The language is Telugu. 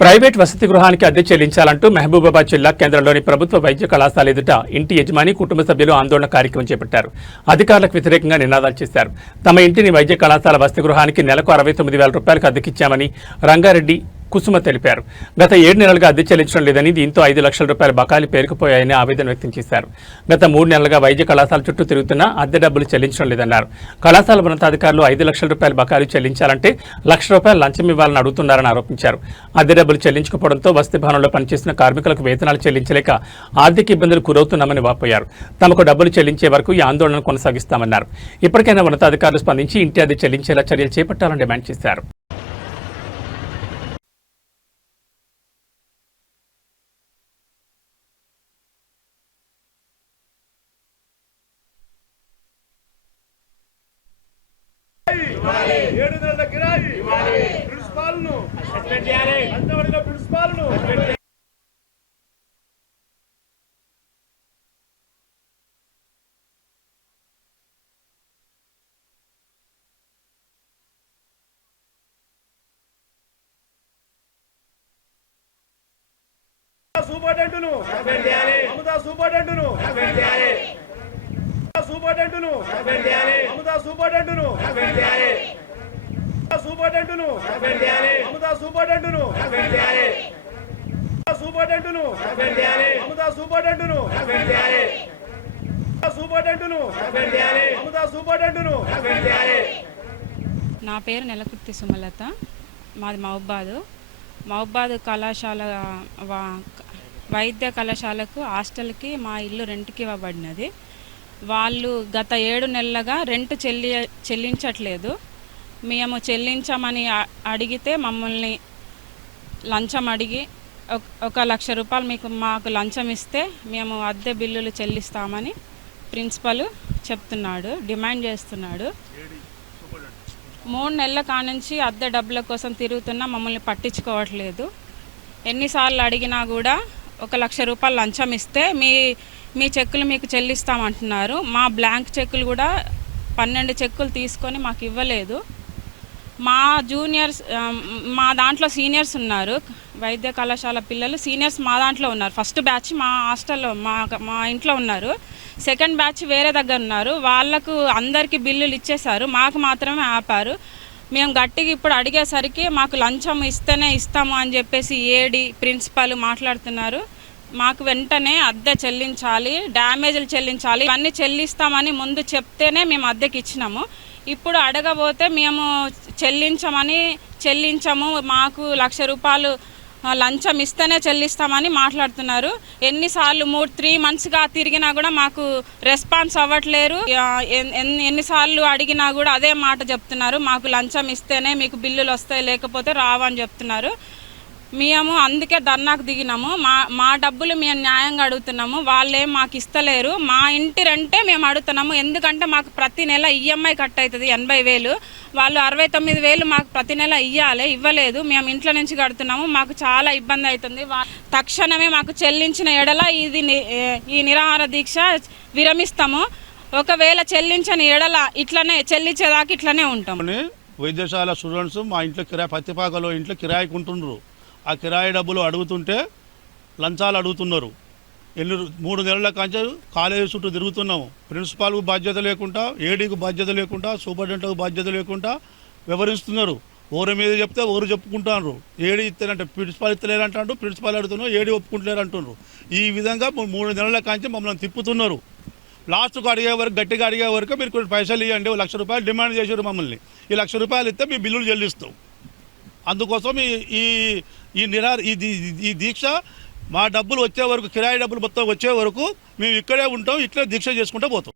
ప్రైవేట్ వసతి గృహానికి అద్దె చెల్లించాలంటూ మహబూబాబాద్ జిల్లా కేంద్రంలోని ప్రభుత్వ వైద్య కళాశాల ఎదుట ఇంటి యజమాని కుటుంబ సభ్యులు ఆందోళన కార్యక్రమం చేపట్టారు. అధికారులకు వ్యతిరేకంగా నినాదాలు చేశారు. తమ ఇంటిని వైద్య కళాశాల వసతి గృహానికి నెలకు 69,000 రూపాయలకు అద్దెకిచ్చామని రంగారెడ్డి కుసుమ తెలిపారు. గత 7 నెలలుగా అద్దె చెల్లించడం లేదని, దీంతో 5 లక్షల రూపాయల బకాయిలు పేరుకుపోయాయని ఆవేదన వ్యక్తం చేశారు. గత 3 నెలలుగా వైద్య కళాశాల చుట్టూ తిరుగుతున్నా అద్దె డబ్బులు చెల్లించడం లేదన్నారు. కళాశాల ఉన్నతాధికారులు 5 లక్షల రూపాయల బకాయిలు చెల్లించాలంటే ₹1,00,000 లంచం ఇవ్వాలని అడుగుతున్నారని ఆరోపించారు. అద్దె డబ్బులు చెల్లించకపోవడంతో వసతి భవనంలో పనిచేసిన కార్మికులకు వేతనాలు చెల్లించలేక ఆర్థిక ఇబ్బందులు గురవుతున్నామని వాపోయారు. తమకు డబ్బులు చెల్లించే వరకు ఈ ఆందోళన కొనసాగిస్తామన్నారు. ఇప్పటికైనా ఉన్నతాధికారులు స్పందించి ఇంటి అద్దె చెల్లించేలా చర్యలు చేపట్టాలని డిమాండ్ చేశారు. సూపరింటెండెంట్ను సస్పెండ్ చేయాలి. అమృత సూపరింటెండెంట్ను సస్పెండ్ చేయాలి. సూపరింటెండెంట్ను సస్పెండ్ చేయాలి. అమృత సూపరింటెండెంట్ను సస్పెండ్ చేయాలి. సూపరింటెండెంట్ను సస్పెండ్ చేయాలి. అమృత సూపరింటెండెంట్ను సస్పెండ్ చేయాలి. సూపరింటెండెంట్ను సస్పెండ్ చేయాలి. అమృత సూపరింటెండెంట్ను సస్పెండ్ చేయాలి. సూపరింటెండెంట్ను సస్పెండ్ చేయాలి. అమృత సూపరింటెండెంట్ను సస్పెండ్ చేయాలి. నా పేరు నెలకుర్తి సుమలత, మాది మహబూబాద్ కళాశాల వైద్య కళాశాలకు హాస్టల్కి మా ఇల్లు రెంట్కి ఇవ్వబడినది. వాళ్ళు గత 7 నెలలుగా రెంట్ చెల్లించట్లేదు. మేము చెల్లించమని అడిగితే మమ్మల్ని లంచం అడిగి ₹1,00,000 మాకు లంచం ఇస్తే మేము అద్దె బిల్లులు చెల్లిస్తామని ప్రిన్సిపల్ చెప్తున్నాడు, డిమాండ్ చేస్తున్నాడు. 3 నెలల కానుంచి అద్దె డబ్బుల కోసం తిరుగుతున్నా మమ్మల్ని పట్టించుకోవట్లేదు. ఎన్నిసార్లు అడిగినా కూడా ₹1,00,000 లంచం ఇస్తే మీ చెక్కులు మీకు చెల్లిస్తామంటున్నారు. మా బ్లాంక్ చెక్కులు కూడా 12 చెక్కులు తీసుకొని మాకు ఇవ్వలేదు. మా జూనియర్స్, మా దాంట్లో సీనియర్స్ ఉన్నారు, వైద్య కళాశాల పిల్లలు సీనియర్స్ మా దాంట్లో ఉన్నారు. ఫస్ట్ బ్యాచ్ మా హాస్టల్లో మా ఇంట్లో ఉన్నారు. సెకండ్ బ్యాచ్ వేరే దగ్గర ఉన్నారు. వాళ్ళకు అందరికీ బిల్లులు ఇచ్చేశారు, మాకు మాత్రమే ఆపారు. మేము గట్టిగా ఇప్పుడు అడిగేసరికి మాకు లంచం ఇస్తేనే ఇస్తాము అని చెప్పేసి ఏడి ప్రిన్సిపల్ మాట్లాడుతున్నారు. మాకు వెంటనే అద్దె చెల్లించాలి, డ్యామేజ్లు చెల్లించాలి, ఇవన్నీ చెల్లిస్తామని ముందు చెప్తేనే మేము అద్దెకి ఇచ్చినాము. ఇప్పుడు అడగబోతే మేము చెల్లించము, మాకు ₹1,00,000 లంచం ఇస్తేనే చెల్లిస్తామని మాట్లాడుతున్నారు. ఎన్నిసార్లు 3 మంత్స్గా తిరిగినా కూడా మాకు రెస్పాన్స్ అవ్వట్లేరు. ఎన్నిసార్లు అడిగినా కూడా అదే మాట చెప్తున్నారు, మాకు లంచం ఇస్తేనే మీకు బిల్లులు వస్తాయి, లేకపోతే రావని చెప్తున్నారు. మేము అందుకే ధర్నాకు దిగినాము. మా డబ్బులు మేము న్యాయంగా అడుగుతున్నాము, వాళ్ళేం మాకు ఇస్తలేరు. మా ఇంటి రెంటే మేము అడుగుతున్నాము, ఎందుకంటే మాకు ప్రతి నెల ఈఎంఐ కట్ అవుతుంది 80,000. వాళ్ళు 69,000 మాకు ప్రతి నెల ఇవ్వలేదు. మేము ఇంట్లో నుంచి కడుతున్నాము, మాకు చాలా ఇబ్బంది అవుతుంది. తక్షణమే మాకు చెల్లించిన ఎడల ఈ నిరాహార దీక్ష విరమిస్తాము. ఒకవేళ చెల్లించని ఎడల చెల్లించేదాకా ఇట్లనే ఉంటాము. వైద్యశాల స్టూడెంట్స్ మా ఇంట్లో పత్తిపాకలో ఇంట్లో కిరాయికి ఉంటున్నారు. ఆ కిరాయి డబ్బులు అడుగుతుంటే లంచాలు అడుగుతున్నారు. 3 నెలల కంచె కాలేజీ చుట్టూ తిరుగుతున్నాము. ప్రిన్సిపాల్కు బాధ్యత లేకుండా, ఏడీకి బాధ్యత లేకుండా, సూపరింటెండెంట్కు బాధ్యత లేకుండా వివరిస్తున్నారు. ఓరి మీద చెప్తే ఓరు చెప్పుకుంటున్నారు. ఏడీ ఇస్తేనంటే ప్రిన్సిపాల్ ఇస్తలేరంటాడు, ప్రిన్సిపాల్ అడుగుతున్నారు, ఏడీ ఒప్పుకుంటలేరు అంటున్నారు. ఈ విధంగా 3 నెలల కంచె మమ్మల్ని తిప్పుతున్నారు. లాస్ట్కు అడిగే వరకు, గట్టిగా అడిగే వరకు మీరు కొన్ని పైసలు ఇవ్వండి, ₹1,00,000 డిమాండ్ చేశారు మమ్మల్ని. ఈ ₹1,00,000 ఇస్తే మీ బిల్లులు చెల్లిస్తాం. అందుకోసం ఈ దీక్ష మా డబ్బులు వచ్చే వరకు, కిరాయి డబ్బులు మొత్తం వచ్చే వరకు మేము ఇక్కడే ఉంటాం, ఇట్లా దీక్ష చేసుకుంటూ పోతాం.